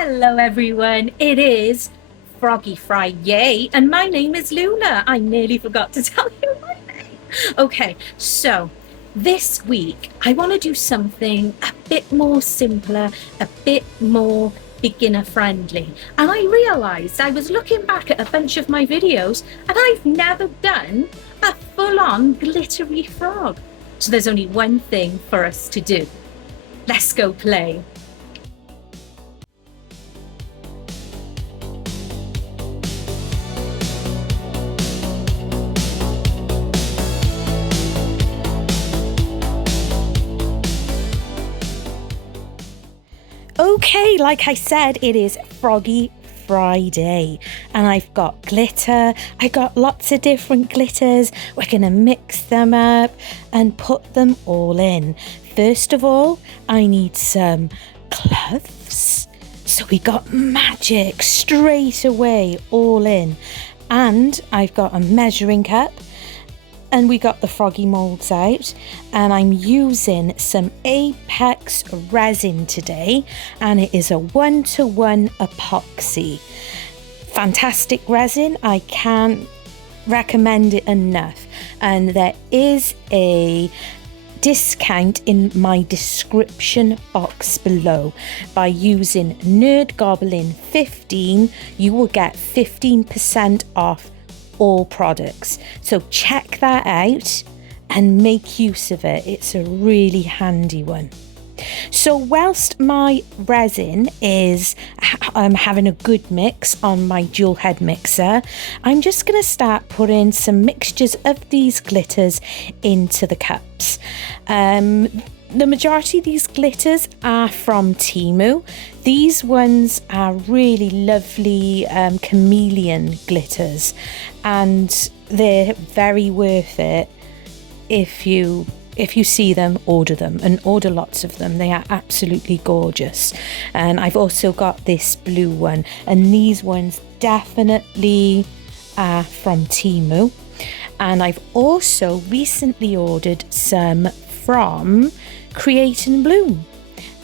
Hello everyone, it is Froggy FriYAY and my name is Luna. I nearly forgot to tell you my name. Okay, so this week I want to do something a bit more simpler, a bit more beginner friendly. And I realised I was looking back at a bunch of my videos and I've never done a full-on glittery frog. So there's only one thing for us to do. Let's go play. Okay, like I said, it is Froggy Friday and I've got glitter. I got lots of different glitters. We're gonna mix them up and put them all in. First of all, I need some gloves. So we got magic straight away all in. And I've got a measuring cup. And we got the Froggy moulds out, and I'm using some Arrtx resin today, and it is a 1-to-1 epoxy. Fantastic resin, I can't recommend it enough. And there is a discount in my description box below. By using NERDGOBLIN 15, you will get 15% off all products, so check that out and make use of it. It's a really handy one. So whilst my resin is having a good mix on my dual head mixer, I'm just going to start putting some mixtures of these glitters into the cups. The majority of these glitters are from Temu. These ones are really lovely chameleon glitters, and they're very worth it. If you see them, order them, and order lots of them. They are absolutely gorgeous. And I've also got this blue one, and these ones definitely are from Temu. And I've also recently ordered some from Create and Bloom,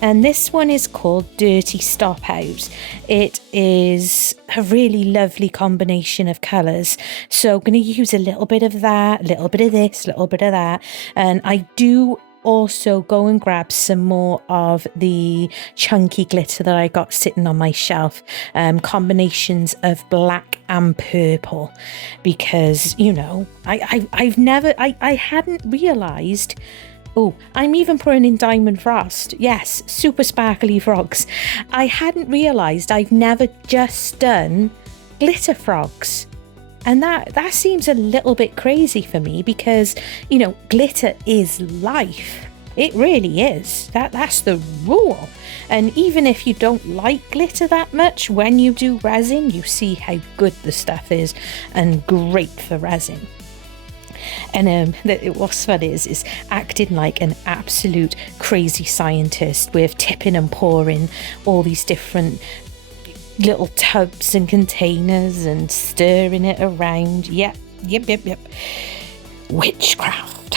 and this one is called Dirty Stop Out. It is a really lovely combination of colours, so I'm going to use a little bit of that, a little bit of this, a little bit of that. And I do also go and grab some more of the chunky glitter that I got sitting on my shelf, combinations of black and purple, because you know I hadn't realised. Oh, I'm even putting in Diamond Frost. Yes, super sparkly frogs. I hadn't realised I've never just done glitter frogs. And that seems a little bit crazy for me because, you know, glitter is life. It really is. That's the rule. And even if you don't like glitter that much, when you do resin, you see how good the stuff is and great for resin. And what's fun is acting like an absolute crazy scientist with tipping and pouring all these different little tubs and containers and stirring it around. Yep. Witchcraft.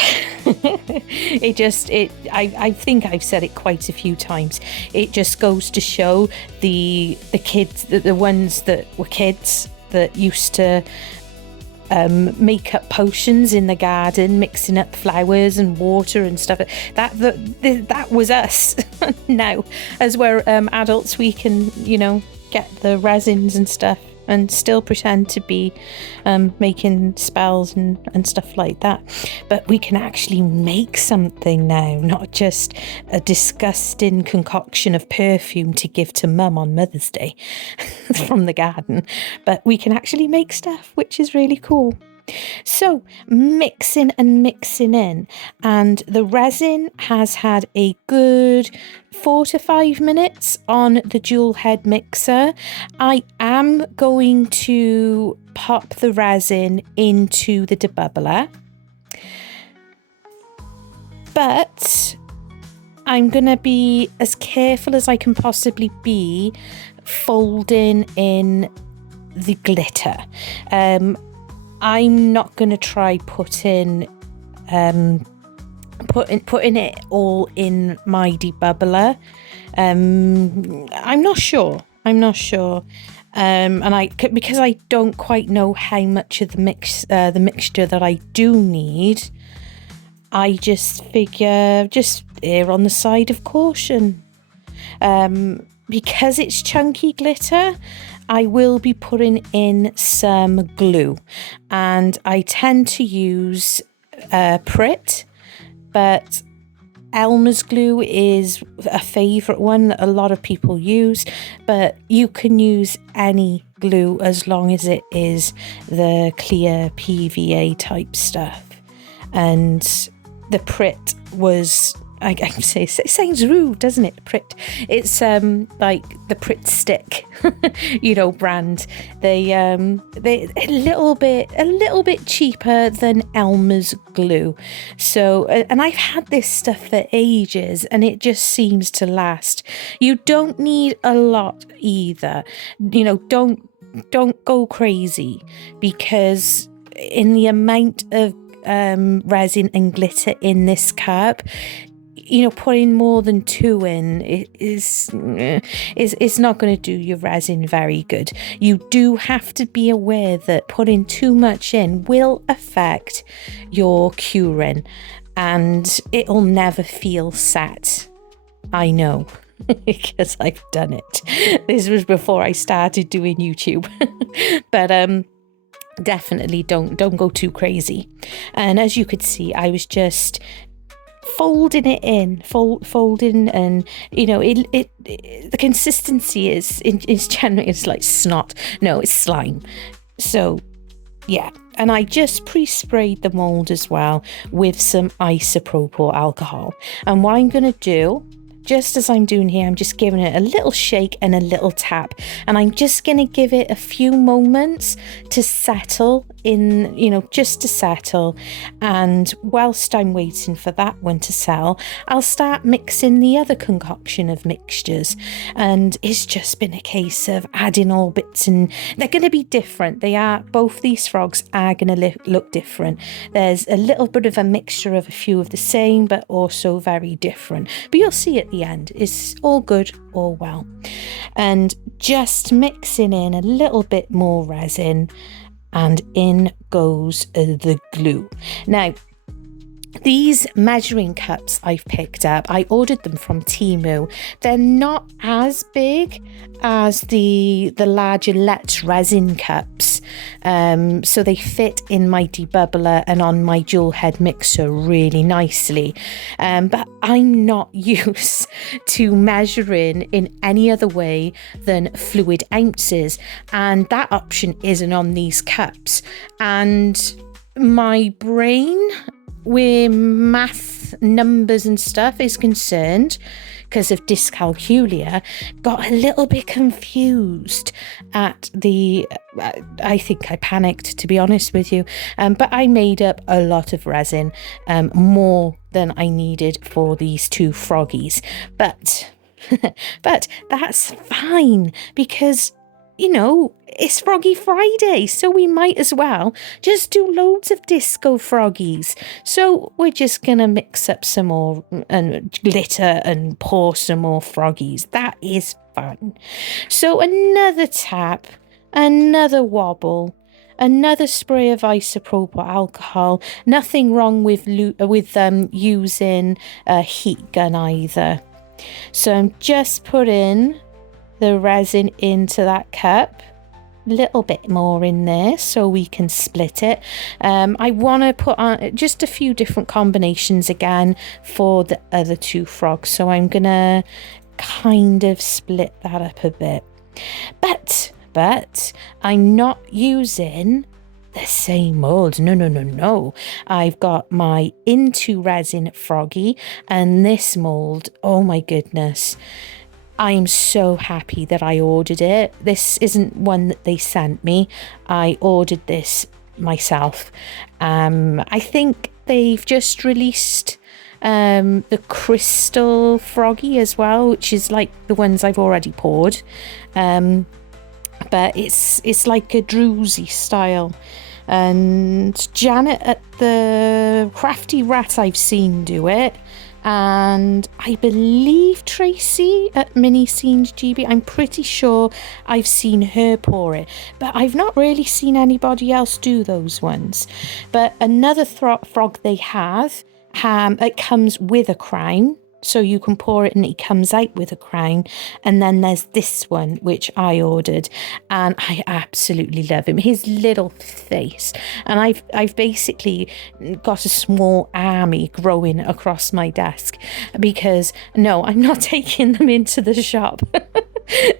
I think I've said it quite a few times. It just goes to show the kids, the ones that were kids that used to make up potions in the garden, mixing up flowers and water and stuff. That was us. Now, as we're adults, we can, you know, get the resins and stuff and still pretend to be making spells and stuff like that. But we can actually make something now, not just a disgusting concoction of perfume to give to Mum on Mother's Day from the garden. But we can actually make stuff, which is really cool. So mixing and mixing in, and the resin has had a good 4 to 5 minutes on the dual head mixer. I am going to pop the resin into the debubbler, but I'm going to be as careful as I can possibly be folding in the glitter. I'm not going to try putting it all in my debubbler. I'm not sure. I'm not sure. And because I don't quite know how much of the mixture that I do need, I just figure just err on the side of caution. Because it's chunky glitter, I will be putting in some glue, and I tend to use Pritt, but Elmer's glue is a favourite one that a lot of people use, but you can use any glue as long as it is the clear PVA type stuff. And the Pritt was, I say, it sounds rude, doesn't it? Pritt. It's like the Pritt stick, brand. They a little bit cheaper than Elmer's glue. So, and I've had this stuff for ages, and it just seems to last. You don't need a lot either. Don't go crazy, because in the amount of resin and glitter in this cup, putting more than 2 in is not going to do your resin very good. You do have to be aware that putting too much in will affect your curing, and it'll never feel set. I know. Because I've done it. This was before I started doing YouTube. But definitely don't go too crazy. And as you could see, I was just folding it in, folding, and the consistency is generally, it's like snot. No, it's slime. So yeah, and I just pre-sprayed the mould as well with some isopropyl alcohol. And what I'm going to do, just as I'm doing here, I'm just giving it a little shake and a little tap, and I'm just going to give it a few moments to settle in, just to settle. And whilst I'm waiting for that one to settle, I'll start mixing the other concoction of mixtures. And it's just been a case of adding all bits, and they're going to be different. Both these frogs are going to look different. There's a little bit of a mixture of a few of the same, but also very different. But you'll see at the end, it's all good, all well. And just mixing in a little bit more resin, and in goes the glue. Now, these measuring cups I've picked up, I ordered them from Temu. They're not as big as the larger Let's Resin cups, so they fit in my debubbler and on my dual head mixer really nicely. But I'm not used to measuring in any other way than fluid ounces, and that option isn't on these cups. And my brain, where math, numbers and stuff is concerned, because of dyscalculia, got a little bit confused at I think I panicked, to be honest with you, but I made up a lot of resin, more than I needed for these 2 froggies, but that's fine, because it's Froggy Friday, so we might as well just do loads of disco froggies. So we're just going to mix up some more and glitter and pour some more froggies. That is fun. So another tap, another wobble, another spray of isopropyl alcohol. Nothing wrong with using a heat gun either. So I'm just putting the resin into that cup, little bit more in there so we can split it. I want to put on just a few different combinations again for the other 2 frogs, so I'm gonna kind of split that up a bit, but I'm not using the same mold. No. I've got my IntoResin Froggy and this mold. Oh my goodness, I'm so happy that I ordered it. This isn't one that they sent me. I ordered this myself. I think they've just released the crystal Froggy as well, which is like the ones I've already poured. But it's like a druzy style. And Janet at the Crafty Rat I've seen do it, and I believe Tracy at Mini Scenes GB. I'm pretty sure I've seen her pour it, but I've not really seen anybody else do those ones. But another frog they have, it comes with a crown. So you can pour it and it comes out with a crown. And then there's this one, which I ordered, and I absolutely love him. His little face. And I've basically got a small army growing across my desk because, no, I'm not taking them into the shop.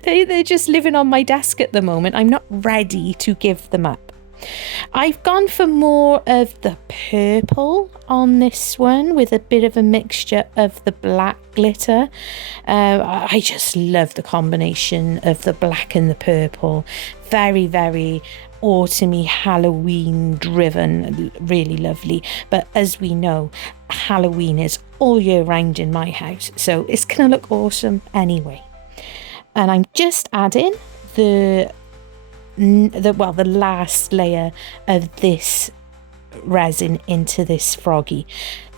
They're just living on my desk at the moment. I'm not ready to give them up. I've gone for more of the purple on this one with a bit of a mixture of the black glitter. I just love the combination of the black and the purple. Very, very autumny, Halloween driven, really lovely. But as we know, Halloween is all year round in my house, so it's gonna look awesome anyway. And I'm just adding the last layer of this resin into this Froggy.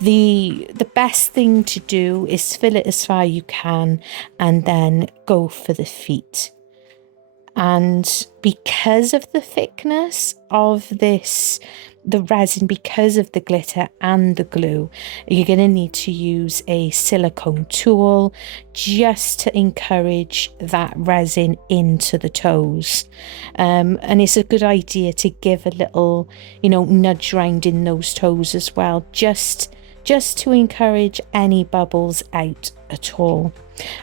The best thing to do is fill it as far as you can and then go for the feet. And because of the thickness of the resin, because of the glitter and the glue, you're going to need to use a silicone tool just to encourage that resin into the toes. And it's a good idea to give a little, nudge round in those toes as well, just to encourage any bubbles out at all.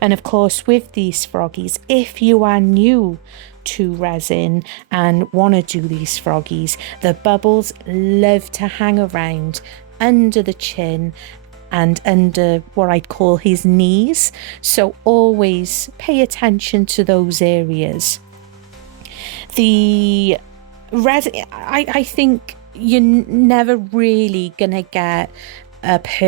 And of course, with these Froggies, if you are new to resin and want to do these Froggies, the bubbles love to hang around under the chin and under what I'd call his knees. So always pay attention to those areas. The resin, I think you're never really gonna get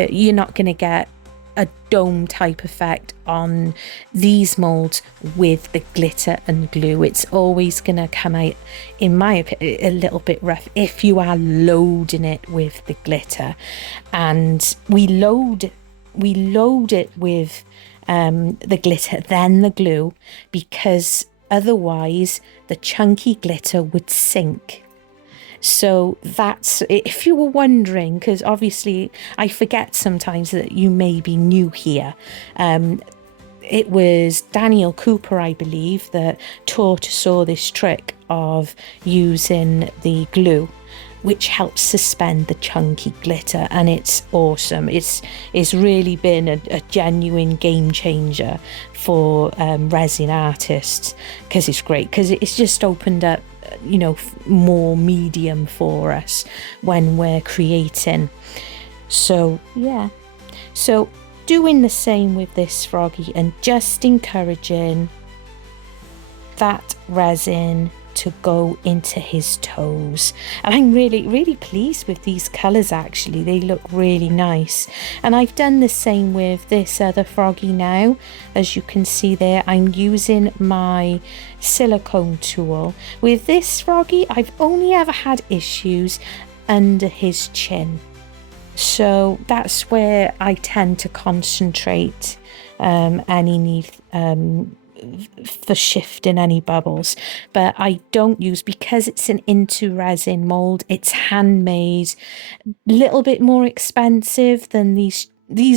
you're not gonna get a dome type effect on these molds with the glitter and glue. It's always going to come out, in my opinion, a little bit rough if you are loading it with the glitter. And we load it with the glitter, then the glue, because otherwise the chunky glitter would sink. So that's, if you were wondering, because obviously I forget sometimes that you may be new here. It was Daniel Cooper, I believe, that taught us all this trick of using the glue, which helps suspend the chunky glitter, and it's awesome. It's really been a genuine game changer for resin artists, because it's great, because it's just opened up more medium for us when we're creating. So yeah, so doing the same with this Froggy and just encouraging that resin to go into his toes. And I'm really pleased with these colors. Actually, they look really nice. And I've done the same with this other Froggy now. As you can see there, I'm using my silicone tool. With this Froggy, I've only ever had issues under his chin, so that's where I tend to concentrate any need for shifting any bubbles. But I don't use, because it's an IntoResin mold, it's handmade, a little bit more expensive than these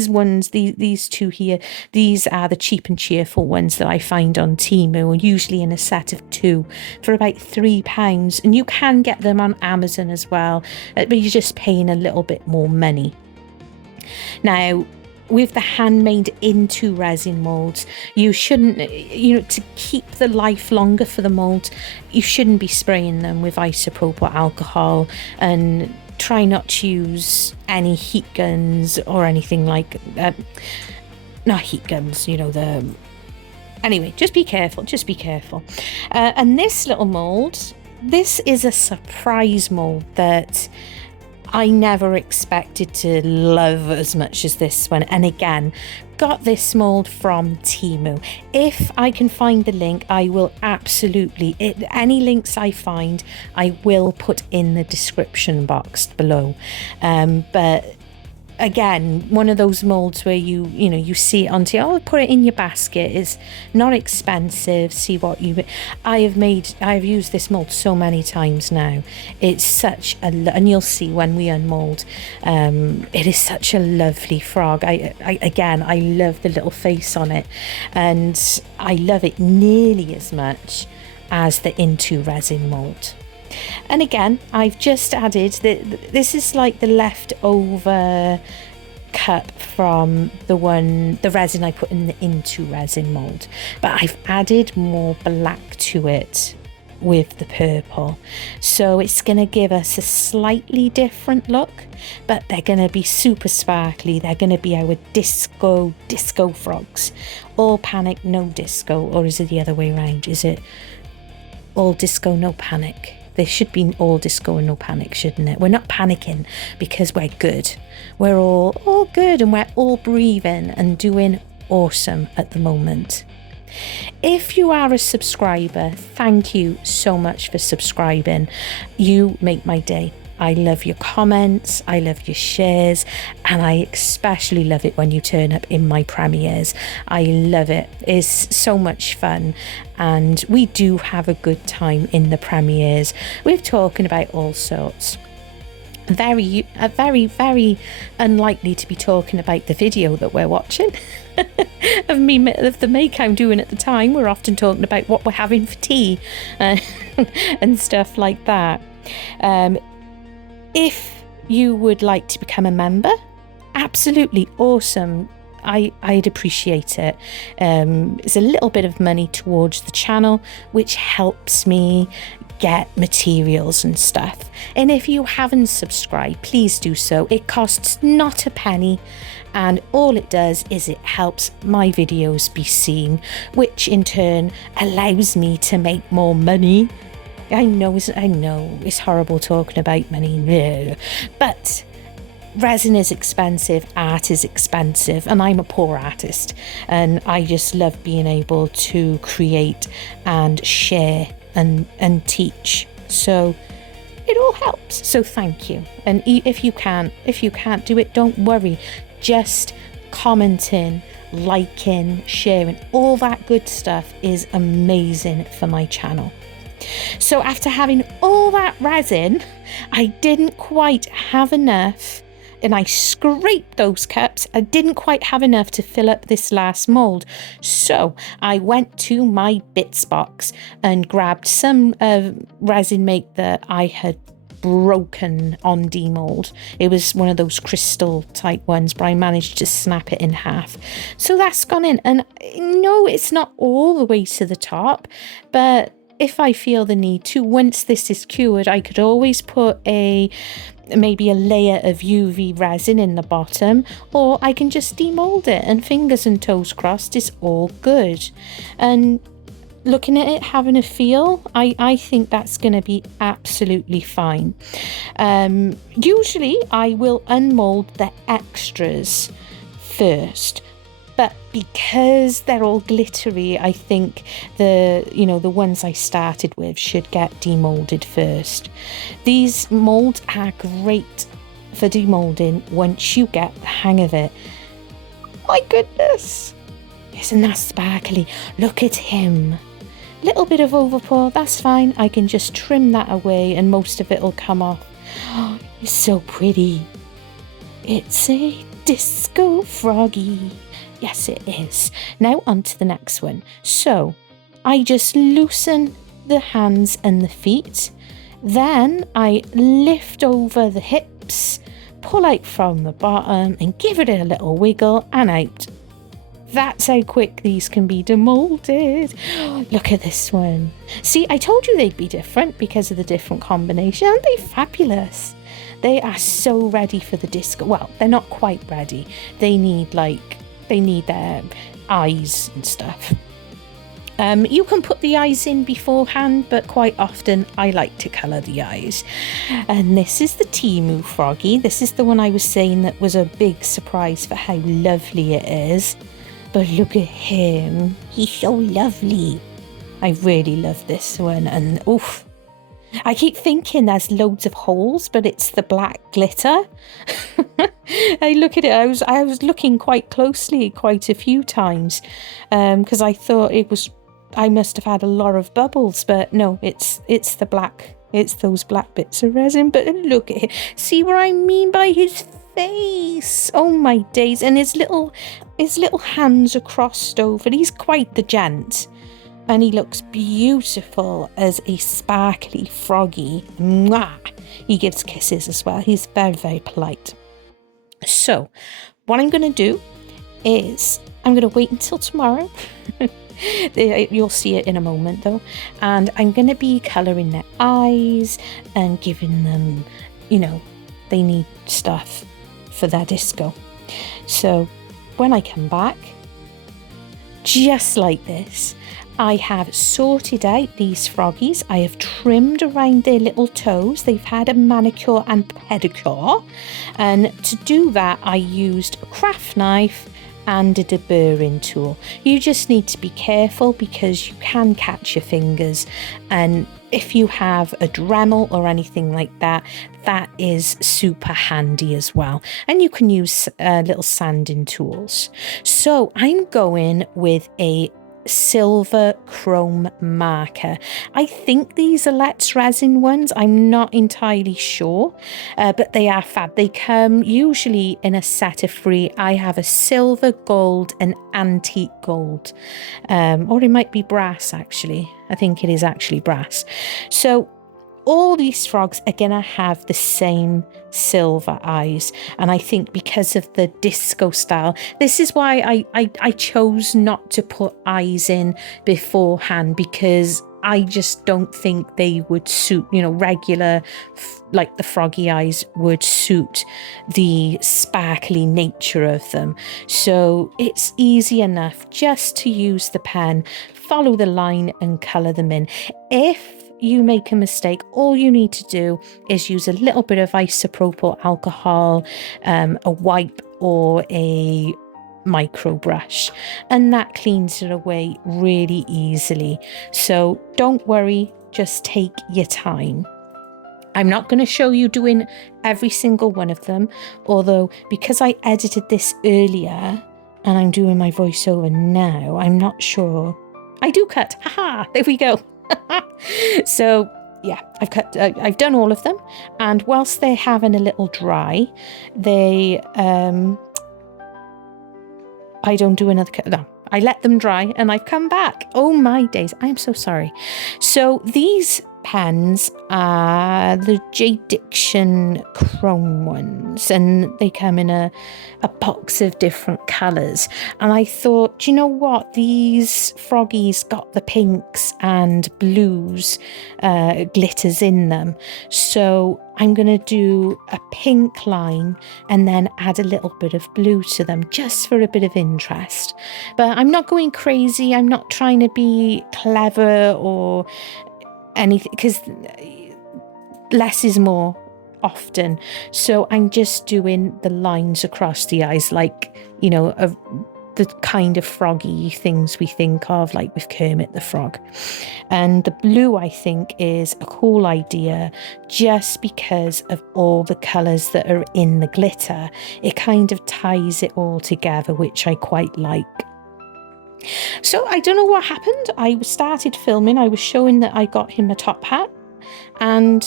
ones, these two here. These are the cheap and cheerful ones that I find on Temu, usually in a set of 2 for about £3, and you can get them on Amazon as well, but you're just paying a little bit more money. Now, with the handmade IntoResin molds, you shouldn't, to keep the life longer for the mold, you shouldn't be spraying them with isopropyl alcohol, and try not to use any heat guns or anything like not heat guns, anyway, just be careful. And this little mold, this is a surprise mold that I never expected to love as much as this one. And again, got this mold from Temu. If I can find the link, I will absolutely, any links I find, I will put in the description box below. But again, one of those molds where you see it onto, oh, put it in your basket. It's not expensive. See what you, I've used this mold so many times now. It's such a, and you'll see when we unmold, it is such a lovely frog. I love the little face on it, and I love it nearly as much as the IntoResin mold. And again, I've just added this is like the leftover cup from the resin I put in the IntoResin mold, but I've added more black to it with the purple, so it's going to give us a slightly different look, but they're going to be super sparkly. They're going to be our disco frogs. All panic, no disco. Or is it the other way around? Is it all disco, no panic? They should be all disco and no panic, shouldn't it? We're not panicking because we're good. We're all good, and we're all breathing and doing awesome at the moment. If you are a subscriber, thank you so much for subscribing. You make my day. I love your comments, I love your shares, and I especially love it when you turn up in my premieres. I love it. It's so much fun, and we do have a good time in the premieres. We're talking about all sorts. Very unlikely to be talking about the video that we're watching of the make I'm doing at the time. We're often talking about what we're having for tea and stuff like that. If you would like to become a member, absolutely awesome. I'd appreciate it. It's a little bit of money towards the channel, which helps me get materials and stuff. And if you haven't subscribed, please do so. It costs not a penny, and all it does is it helps my videos be seen, which in turn allows me to make more money. I know it's horrible talking about money, but resin is expensive, art is expensive, and I'm a poor artist, and I just love being able to create and share and teach. So it all helps. So thank you. And if you can't do it, don't worry. Just commenting, liking, sharing, all that good stuff is amazing for my channel. So after having all that resin, I didn't quite have enough, and I scraped those cups. I didn't quite have enough to fill up this last mold. So I went to my bits box and grabbed some resin make that I had broken on demold. It was one of those crystal type ones, but I managed to snap it in half. So that's gone in, and no, it's not all the way to the top, but if I feel the need to, once this is cured, I could always put maybe a layer of UV resin in the bottom, or I can just demold it, and fingers and toes crossed, it's all good. And looking at it, having a feel, I think that's going to be absolutely fine. Usually I will unmold the extras first, but because they're all glittery, I think the ones I started with should get demolded first. These molds are great for demolding once you get the hang of it. My goodness, isn't that sparkly? Look at him. Little bit of overpour, that's fine. I can just trim that away and most of it will come off. Oh, it's so pretty. It's a disco froggy. Yes, it is. Now on to the next one. So I just loosen the hands and the feet. Then I lift over the hips, pull out from the bottom and give it a little wiggle and out. That's how quick these can be demolded. Look at this one. See, I told you they'd be different because of the different combination. Aren't they fabulous? They are so ready for the disco. Well, they're not quite ready. They need their eyes and stuff. You can put the eyes in beforehand, but quite often I like to colour the eyes. And this is the Temu Froggy. This is the one I was saying that was a big surprise for how lovely it is. But look at him. He's so lovely. I really love this one. And oof, I keep thinking there's loads of holes, but it's the black glitter. I look at it, I was looking quite closely quite a few times, because I thought I must have had a lot of bubbles, but no, it's the black. It's those black bits of resin. But look at it. See what I mean by his face? Oh my days. And his little hands are crossed over. He's quite the gent. And he looks beautiful as a sparkly froggy. Mwah! He gives kisses as well. He's very, very polite. So what I'm going to do is I'm going to wait until tomorrow. You'll see it in a moment though, and I'm going to be colouring their eyes and giving them, you know, they need stuff for their disco. So when I come back, just like this, I have sorted out these froggies. I have trimmed around their little toes. They've had a manicure and pedicure, and to do that I used a craft knife and a deburring tool. You just need to be careful because you can catch your fingers, and if you have a Dremel or anything like that, that is super handy as well. And you can use little sanding tools. So I'm going with a silver chrome marker. I think these are Let's Resin ones. I'm not entirely sure, but they are fab. They come usually in a set of 3. I have a silver, gold and antique gold, or it might be brass actually. I think it is actually brass. So all these frogs are gonna have the same silver eyes, and I think because of the disco style, this is why I chose not to put eyes in beforehand, because I just don't think they would suit, you know, regular, like the froggy eyes would suit the sparkly nature of them. So it's easy enough just to use the pen, follow the line and colour them in. If you make a mistake, all you need to do is use a little bit of isopropyl alcohol, a wipe or a micro brush, and that cleans it away really easily. So don't worry, just take your time. I'm not going to show you doing every single one of them, although because I edited this earlier and I'm doing my voiceover now, I'm not sure. I do cut. Haha, there we go. So yeah, I've done all of them, and whilst they're having a little dry, they I don't do another cut. No, I let them dry and I've come back. Oh my days, I'm so sorry. So these pens are the J. Diction chrome ones, and they come in a box of different colours. And I thought, do you know what, these froggies got the pinks and blues glitters in them, so I'm going to do a pink line and then add a little bit of blue to them just for a bit of interest. But I'm not going crazy, I'm not trying to be clever or anything, because less is more often. So I'm just doing the lines across the eyes, like, you know, of the kind of froggy things we think of, like with Kermit the Frog. And the blue, I think, is a cool idea just because of all the colours that are in the glitter. It kind of ties it all together, which I quite like. So I don't know what happened. I started filming. I was showing that I got him a top hat, and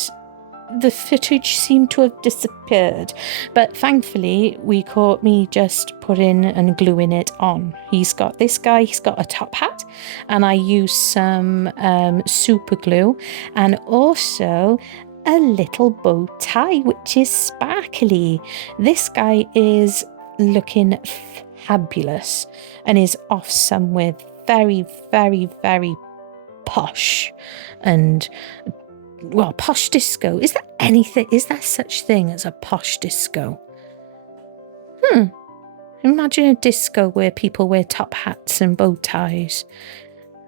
the footage seemed to have disappeared. But thankfully, we caught me just putting and gluing it on. He's got a top hat, and I used some super glue and also a little bow tie, which is sparkly. This guy is looking fabulous and is off somewhere very, very, very posh, and well, posh disco. Is there such thing as a posh disco? Imagine a disco where people wear top hats and bow ties.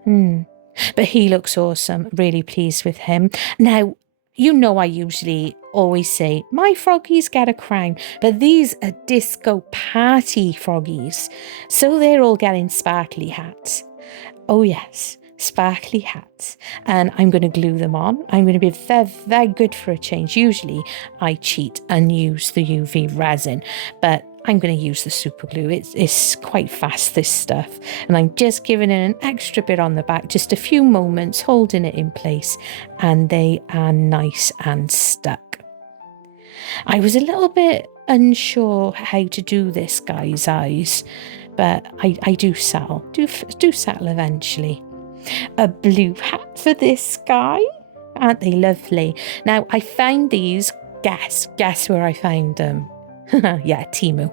But he looks awesome. Really pleased with him. Now, you know, I usually always say my froggies get a crown, but these are disco party froggies, so they're all getting sparkly hats. Oh yes, sparkly hats, and I'm going to glue them on. I'm going to be very, very good for a change. Usually I cheat and use the UV resin, but I'm going to use the super glue. It's quite fast, this stuff, and I'm just giving it an extra bit on the back, just a few moments, holding it in place, and they are nice and stuck. I was a little bit unsure how to do this guy's eyes, but I do settle eventually. A blue hat for this guy. Aren't they lovely? Now, I found these. Guess where I found them? Yeah, Temu.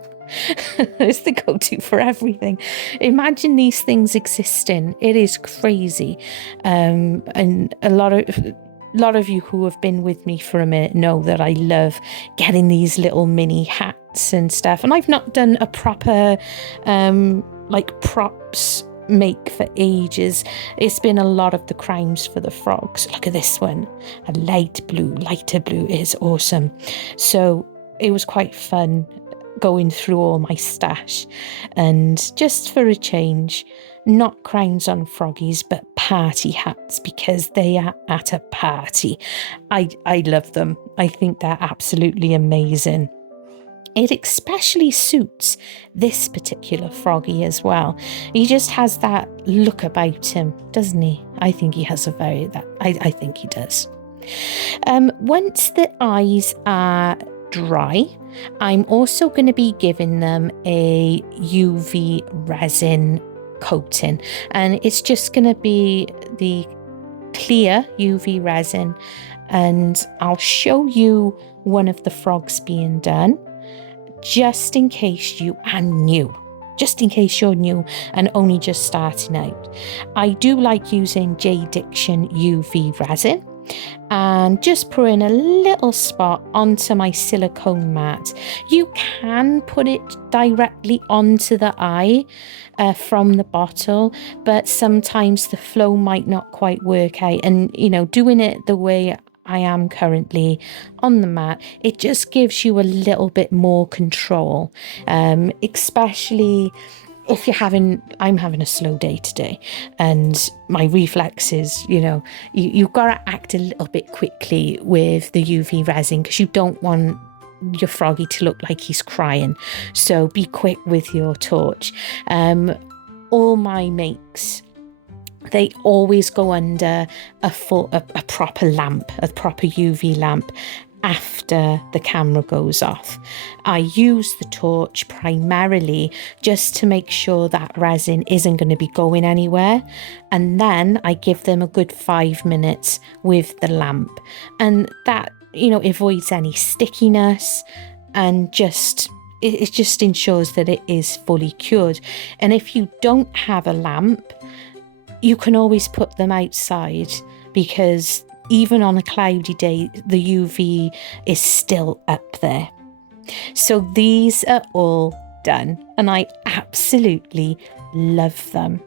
It's the go-to for everything. Imagine these things existing. It is crazy. And a lot of you who have been with me for a minute know that I love getting these little mini hats and stuff. And I've not done a proper like props make for ages. It's been a lot of the crowns for the frogs. Look at this one, a lighter blue is awesome. So it was quite fun going through all my stash, and just for a change, not crowns on froggies but party hats, because they are at a party. I love them. I think they're absolutely amazing. It especially suits this particular froggy as well. He just has that look about him, doesn't he? I think he has I think he does. Once the eyes are dry, I'm also going to be giving them a UV resin coating, and it's just going to be the clear UV resin, and I'll show you one of the frogs being done, just in case you are new. Just in case you're new and only just starting out. I do like using J Diction UV resin, and just putting a little spot onto my silicone mat. You can put it directly onto the eye from the bottle, but sometimes the flow might not quite work out, and doing it the way I am currently on the mat, it just gives you a little bit more control, especially if I'm having a slow day today, and my reflexes, you've got to act a little bit quickly with the UV resin, because you don't want your froggy to look like he's crying. So be quick with your torch. All my makes, they always go under a proper lamp, a proper UV lamp, after the camera goes off. I use the torch primarily just to make sure that resin isn't going to be going anywhere, and then I give them a good 5 minutes with the lamp, and that avoids any stickiness, and it just ensures that it is fully cured. And if you don't have a lamp, you can always put them outside, because even on a cloudy day, the UV is still up there. So these are all done, and I absolutely love them.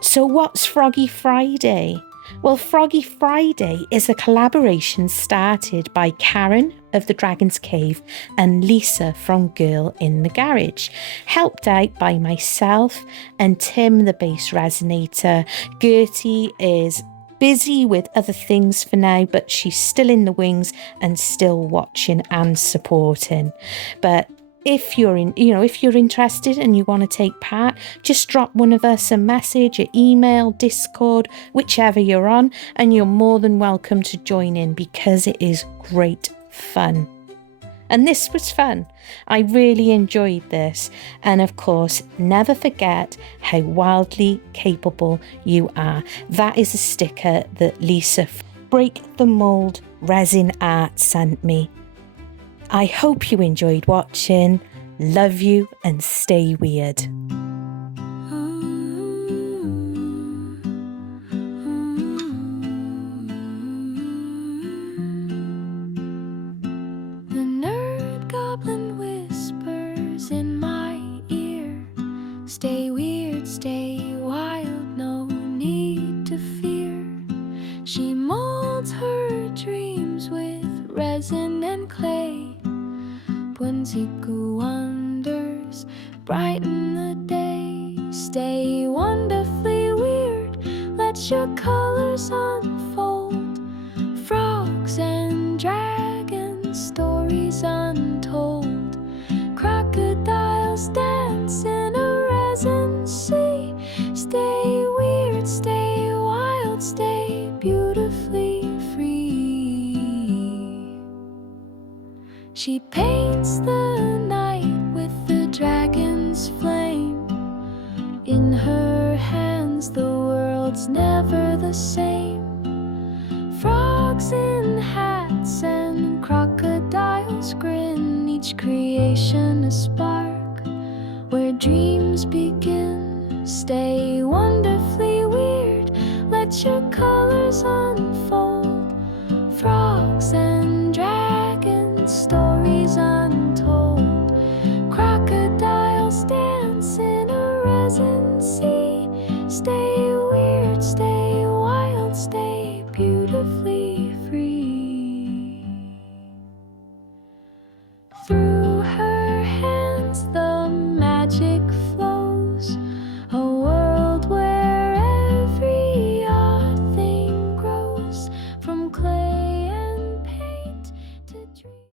So what's Froggy Friday? Well, Froggy Friday is a collaboration started by Karen of the Dragon's Cave and Lisa from Girl in the Garage, helped out by myself and Tim, the base resonator. Gertie is busy with other things for now, but she's still in the wings and still watching and supporting. But if you're interested and you want to take part, just drop one of us a message, an email, Discord, whichever you're on, and you're more than welcome to join in, because it is great fun. And this was fun. I really enjoyed this. And of course, never forget how wildly capable you are. That is a sticker that Lisa Break the Mould Resin Art sent me. I hope you enjoyed watching. Love you, and stay weird. Stay weird, stay wild, no need to fear. She molds her dreams with resin and clay. Whimsical wonders brighten the day. Stay wonderfully weird, let your colors unfold. Frogs and dragons, stories untold. Crocodiles dance in a resin sea. Stay weird, stay wild, stay beautifully free. She paints the night with the dragon's flame. In her hands the world's never the same. Frogs in hats and crocodiles grin, each creation a spark where dreams begin. Stay wonderfully weird, let your colors unfold. Frogs and dragons, stories untold. Crocodiles dance in a resin sea. Stay weird, stay wild, stay beautifully free. Through her hands the magic flows, a world where every odd thing grows, from clay